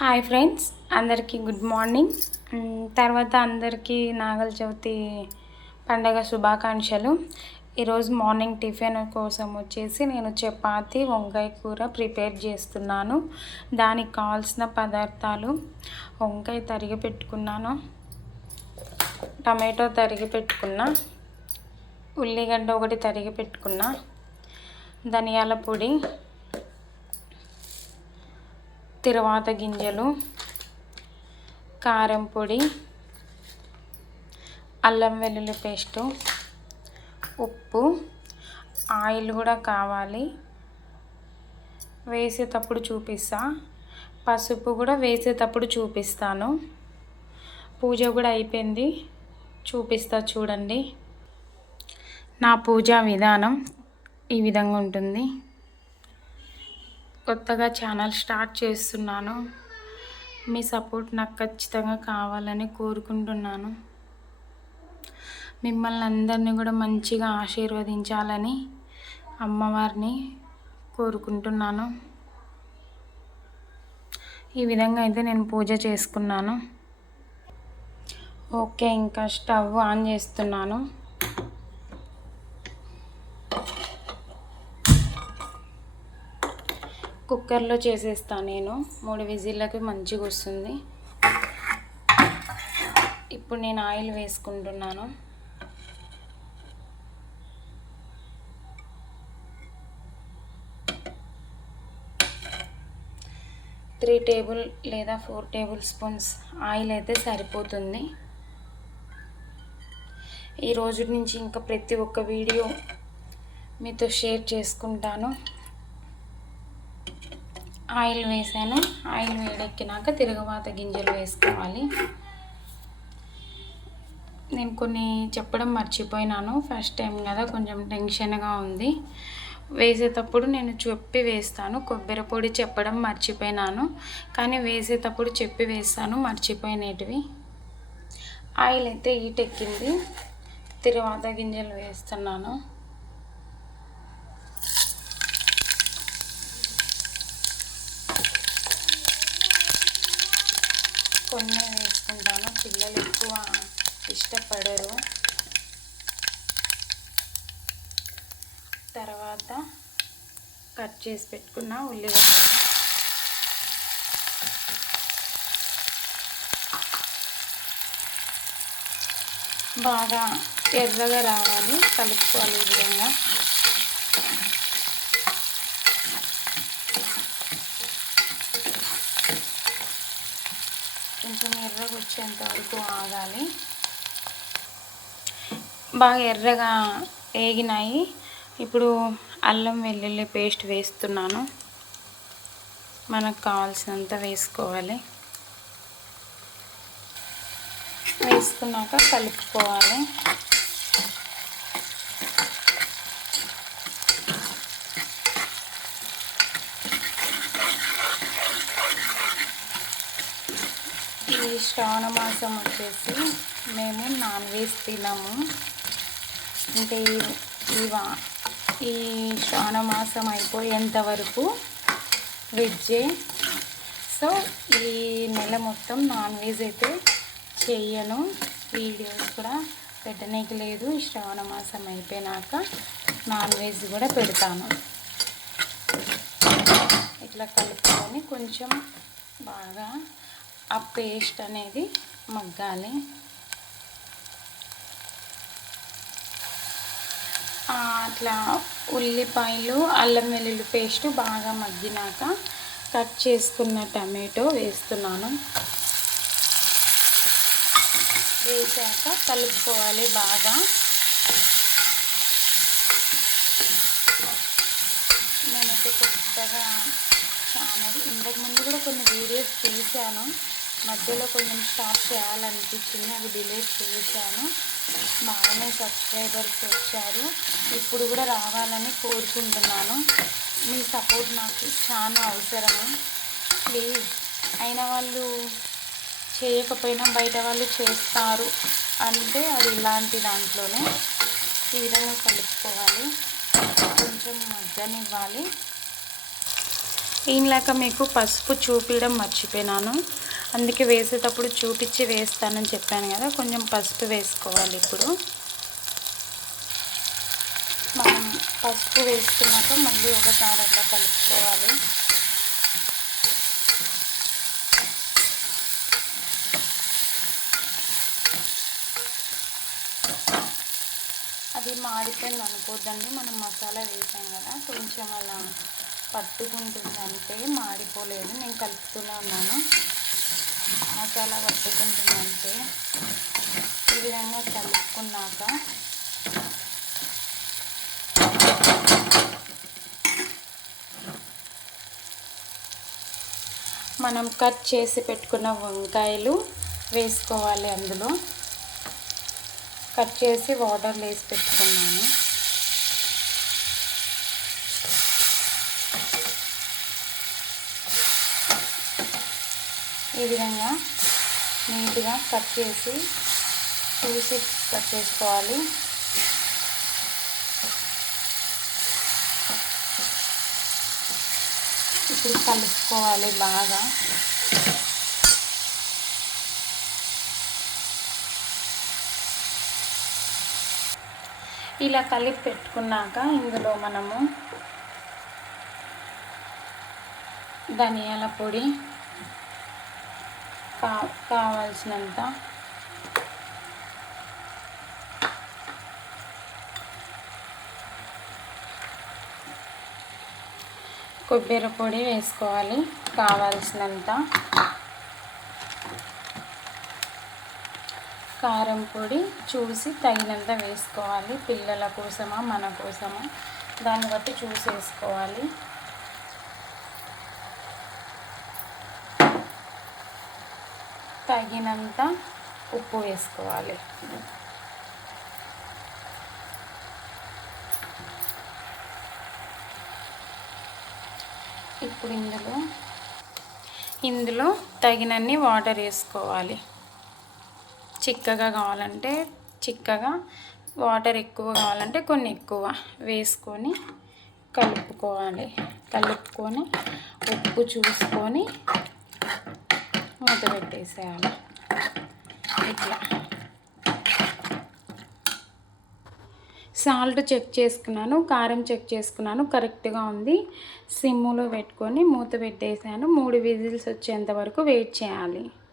Hi friends అందరికీ good morning తర్వాత అందరికీ నాగల చవితి పండగ శుభాకాంక్షలు. ఈరోజు మార్నింగ్ టిఫిన్ కోసం వచ్చేసి నేను చపాతి వంకాయ కూర ప్రిపేర్ చేస్తున్నాను. దానికి కావాల్సిన పదార్థాలు వంకాయ తరిగి పెట్టుకున్నాను. టమాటో తరిగి పెట్టుకున్నా. ఉల్లిగడ్డ ఒకటి తరిగి పెట్టుకున్నా. ధనియాల పొడి తిరువాత గింజలు కారం పొడి అల్లం వెల్లుల్లి పేస్టు ఉప్పు ఆయిల్ కూడా కావాలి. వేసేటప్పుడు చూపిస్తా. పసుపు కూడా వేసేటప్పుడు చూపిస్తాను. పూజ కూడా అయిపోయింది. చూపిస్తా చూడండి. నా పూజా విధానం ఈ విధంగా ఉంటుంది. కొత్తగా ఛానల్ స్టార్ట్ చేస్తున్నాను. మీ సపోర్ట్ నాకు ఖచ్చితంగా కావాలని కోరుకుంటున్నాను. మిమ్మల్ని అందరినీ కూడా మంచిగా ఆశీర్వదించాలని అమ్మవారిని కోరుకుంటున్నాను. ఈ విధంగా అయితే నేను పూజ చేసుకున్నాను. ఓకే ఇంకా స్టవ్ ఆన్ చేస్తున్నాను. కుక్కర్లో చేసేస్తాను నేను. మూడు విజిల్లకి మంచిగా వస్తుంది. ఇప్పుడు నేను ఆయిల్ వేసుకుంటున్నాను. త్రీ టేబుల్ లేదా ఫోర్ టేబుల్ స్పూన్స్ ఆయిల్ అయితే సరిపోతుంది. ఈ రోజు నుంచి ఇంకా ప్రతి ఒక్క వీడియో మీతో షేర్ చేసుకుంటాను. ఆయిల్ వేసాను. ఆయిల్ వేడెక్కినాక తిరగవాత గింజలు వేసుకోవాలి. నేను కొన్ని చెప్పడం మర్చిపోయినాను. ఫస్ట్ టైం కదా కొంచెం టెన్షన్గా ఉంది. వేసేటప్పుడు నేను చెప్పి వేస్తాను. కొబ్బరి పొడి చెప్పడం మర్చిపోయినాను. కానీ వేసేటప్పుడు చెప్పి వేస్తాను మర్చిపోయినటివి. ఆయిల్ అయితే ఈటెక్కింది తిరువాత గింజలు వేస్తున్నాను. కొన్ని వేసుకుంటాను. పిల్లలు ఎక్కువ ఇష్టపడరు. తర్వాత కట్ చేసి పెట్టుకున్న ఉల్లిగడ్డ బాగా ఎర్రగా రావాలి. కలుపుకోవాలి ఈ విధంగా కొంచెం ఎర్రగా వచ్చేంత వరకు ఆగాలి. బాగా ఎర్రగా వేగినాయి ఇప్పుడు అల్లం వెల్లుల్లి పేస్ట్ వేస్తున్నాను. మనకు కావాల్సినంత వేసుకోవాలి. వేసుకున్నాక కలుపుకోవాలి ఈ శ్రావణ మాసం వచ్చేసి మేము నాన్ వెజ్ తినము. అంటే ఈ- ఈ శ్రావణ మాసం అయిపోయేంత వరకు వెజ్జే. సో ఈ నెల మొత్తం నాన్ వెజ్ అయితే చెయ్యను. వీడియోస్ కూడా పెట్టనీకి లేదు. ఈ శ్రావణ మాసం అయిపోయినాక నాన్ వెజ్ కూడా పెడతాను. ఇట్లా కలుపుకొని కొంచెం బాగా ఆ పేస్ట్ అనేది మగ్గాలి. అట్లా ఉల్లిపాయలు అల్లం వెల్లుల్లి పేస్ట్ బాగా మగ్గినాక కట్ చేసుకున్న టమాటో వేస్తున్నాను. వేసాక కలుపుకోవాలి బాగా. నేనైతే కొత్తగా ఛానల్ ఇంతకు ముందు కూడా కొన్ని వీడియోస్ చేశాను మధ్యలో కొంచెం స్టాప్ చేయాలనిపించింది అది డిలే చేశాను. బాగానే సబ్స్క్రైబర్స్ వచ్చారు. ఇప్పుడు కూడా రావాలని కోరుకుంటున్నాను. మీ సపోర్ట్ నాకు చాలా అవసరము. ప్లీజ్ అయిన వాళ్ళు చేయకపోయినా బయట వాళ్ళు చేస్తారు అంటే అది ఇలాంటి దాంట్లోనే ఈ విధంగా కలుపుకోవాలి. కొంచెం మగ్గనివ్వాలి. ఈయనలాక మీకు పసుపు చూపించడం మర్చిపోయినాను. అందుకే వేసేటప్పుడు చూపించి వేస్తానని చెప్పాను కదా కొంచెం పసుపు వేసుకోవాలి ఇప్పుడు. మనం పసుపు వేసుకున్నాక మళ్ళీ ఒకసారి అట్లా కలుపుకోవాలి. అది మాడిపోయింది అనుకోద్దండి మనం మసాలా వేసాం కదా కొంచెం అలా పట్టుకుంటుంది అంతే మాడిపోలేదు. నేను కలుపుతూనే ఉన్నాను. మసాలా పట్టుకుంటుందంటే ఈ విధంగా కలుపుకున్నాక మనం కట్ చేసి పెట్టుకున్న వంకాయలు వేసుకోవాలి అందులో. కట్ చేసి వాటర్లో వేసి పెట్టుకున్నాను. ఈ విధంగా నీట్గా కట్ చేసి చూసి కట్ చేసుకోవాలి. ఇప్పుడు కలుపుకోవాలి బాగా. ఇలా కలిపి పెట్టుకున్నాక ఇందులో మనము ధనియాల పొడి కా కావాల్సినంత. కొబ్బరి పొడి వేసుకోవాలి కావాల్సినంత. కారం పొడి చూసి తగినంత వేసుకోవాలి పిల్లల కోసమా మన కోసమా. దాన్ని బట్టి చూసి వేసుకోవాలి. తగినంత ఉప్పు వేసుకోవాలి. ఇప్పుడు ఇందులో ఇందులో తగినన్ని వాటర్ వేసుకోవాలి. చిక్కగా కావాలంటే చిక్కగా వాటర్ ఎక్కువ కావాలంటే కొన్ని ఎక్కువ వేసుకొని కలుపుకోవాలి. కలుపుకొని ఉప్పు చూసుకొని మూత పెట్టేసేయాలి. ఇట్లా. సాల్ట్ చెక్ చేసుకున్నాను కారం చెక్ చేసుకున్నాను కరెక్ట్గా ఉంది. సిమ్ములో పెట్టుకొని మూత పెట్టేసాను. మూడు విజిల్స్ వచ్చేంత వరకు వెయిట్ చేయాలి.